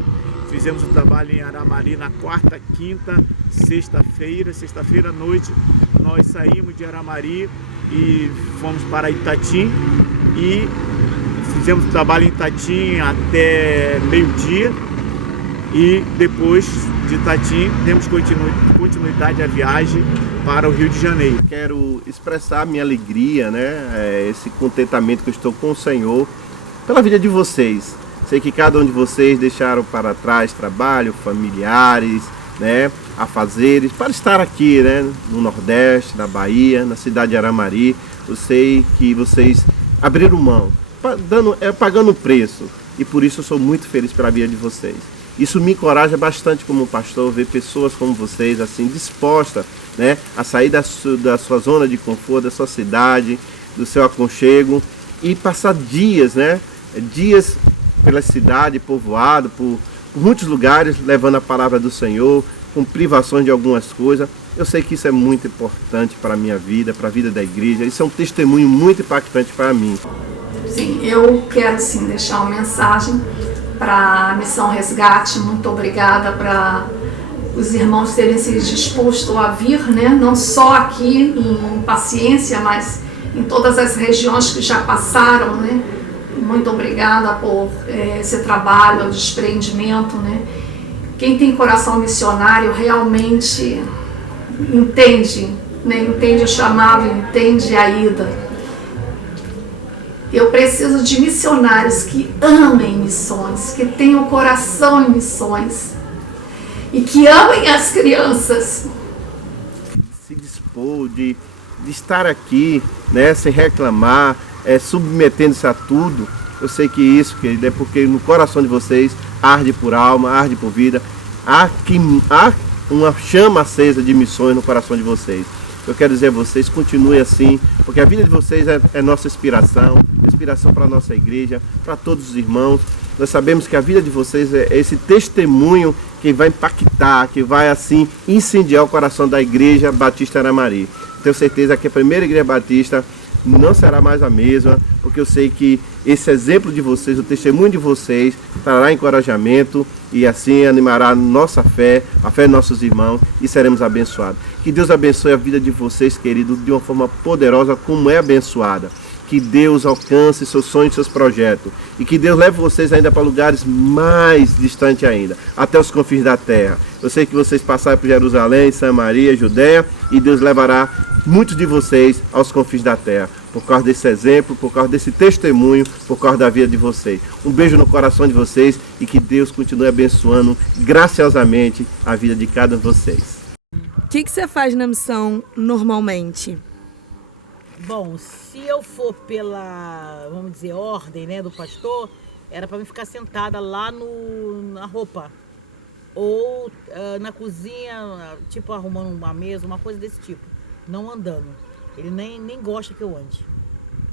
Fizemos o trabalho em Aramari na quarta, quinta, sexta-feira. Sexta-feira à noite nós saímos de Aramari e fomos para Itatim e fizemos o trabalho em Itatim até meio-dia. E depois de Itatim, demos continuidade à viagem para o Rio de Janeiro. Quero expressar minha alegria, né? Esse contentamento que eu estou com o Senhor pela vida de vocês. Sei que cada um de vocês deixaram para trás trabalho, familiares, né? Afazeres, para estar aqui, né? No Nordeste, na Bahia, na cidade de Aramari. Eu sei que vocês abriram mão, pagando o preço. E por isso eu sou muito feliz pela vida de vocês. Isso me encoraja bastante como pastor, ver pessoas como vocês assim dispostas, né, a sair da sua zona de conforto, da sua cidade, do seu aconchego e passar dias, né, dias pela cidade, povoado, por muitos lugares, levando a palavra do Senhor, com privações de algumas coisas. Eu sei que isso é muito importante para a minha vida, para a vida da igreja. Isso é um testemunho muito impactante para mim. Sim, eu quero sim deixar uma mensagem para a Missão Resgate. Muito obrigada para os irmãos terem se disposto a vir, né? Não só aqui em Paciência, mas em todas as regiões que já passaram, né? Muito obrigada por esse trabalho, o desprendimento, né? Quem tem coração missionário realmente entende, né? Entende o chamado, entende a ida. Eu preciso de missionários que amem missões, que tenham coração em missões e que amem as crianças. Se dispor de estar aqui, né, sem reclamar, submetendo-se a tudo. Eu sei que isso, querido, é porque no coração de vocês arde por alma, arde por vida. Há uma chama acesa de missões no coração de vocês. Eu quero dizer a vocês, continue assim, porque a vida de vocês é nossa inspiração para a nossa igreja, para todos os irmãos. Nós sabemos que a vida de vocês é esse testemunho que vai impactar, que vai assim incendiar o coração da Igreja Batista Aramari. Tenho certeza que a primeira Igreja Batista não será mais a mesma, porque eu sei que esse exemplo de vocês, o testemunho de vocês, trará encorajamento e assim animará nossa fé, a fé de nossos irmãos e seremos abençoados. Que Deus abençoe a vida de vocês, queridos, de uma forma poderosa como é abençoada. Que Deus alcance seus sonhos e seus projetos. E que Deus leve vocês ainda para lugares mais distantes ainda, até os confins da terra. Eu sei que vocês passaram por Jerusalém, Samaria, Judéia, e Deus levará muitos de vocês aos confins da terra, por causa desse exemplo, por causa desse testemunho, por causa da vida de vocês. Um beijo no coração de vocês e que Deus continue abençoando graciosamente a vida de cada um de vocês. O que você faz na missão normalmente? Bom, se eu for pela, vamos dizer, ordem, né, do pastor, era para mim ficar sentada lá na roupa. Ou na cozinha, tipo arrumando uma mesa, uma coisa desse tipo. Não andando. Ele nem gosta que eu ande.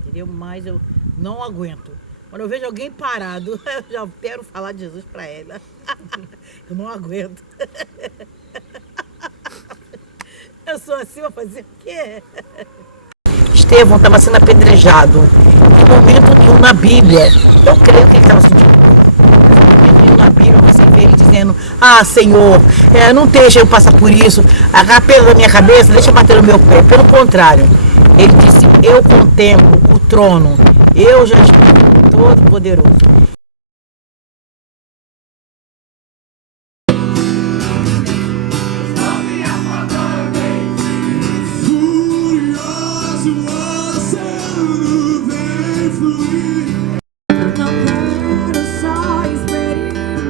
Entendeu? Mas eu não aguento. Quando eu vejo alguém parado, eu já quero falar de Jesus para ela. Eu não aguento. Eu sou assim, vou fazer o quê? Estevão estava sendo apedrejado. Em momento nenhum na Bíblia. Eu creio que ele estava sentindo. Na Bíblia você vê ele dizendo: ah, Senhor, não deixa eu passar por isso. A pedra da minha cabeça, deixa eu bater no meu pé. Pelo contrário, ele disse: eu contemplo o trono. Eu já estou todo poderoso.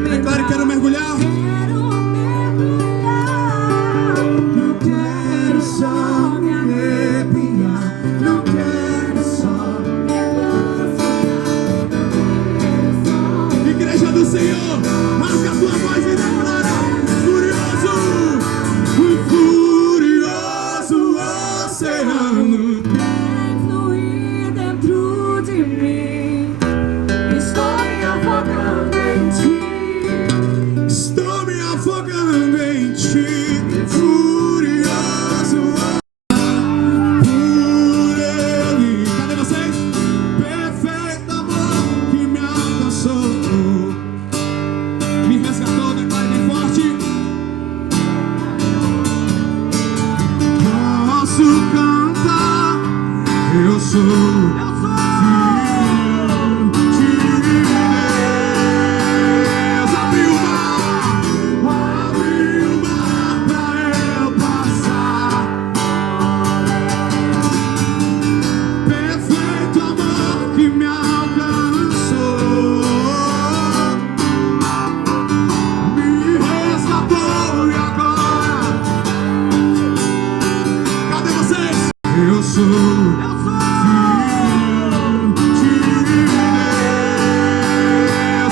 É claro que quero mergulhar.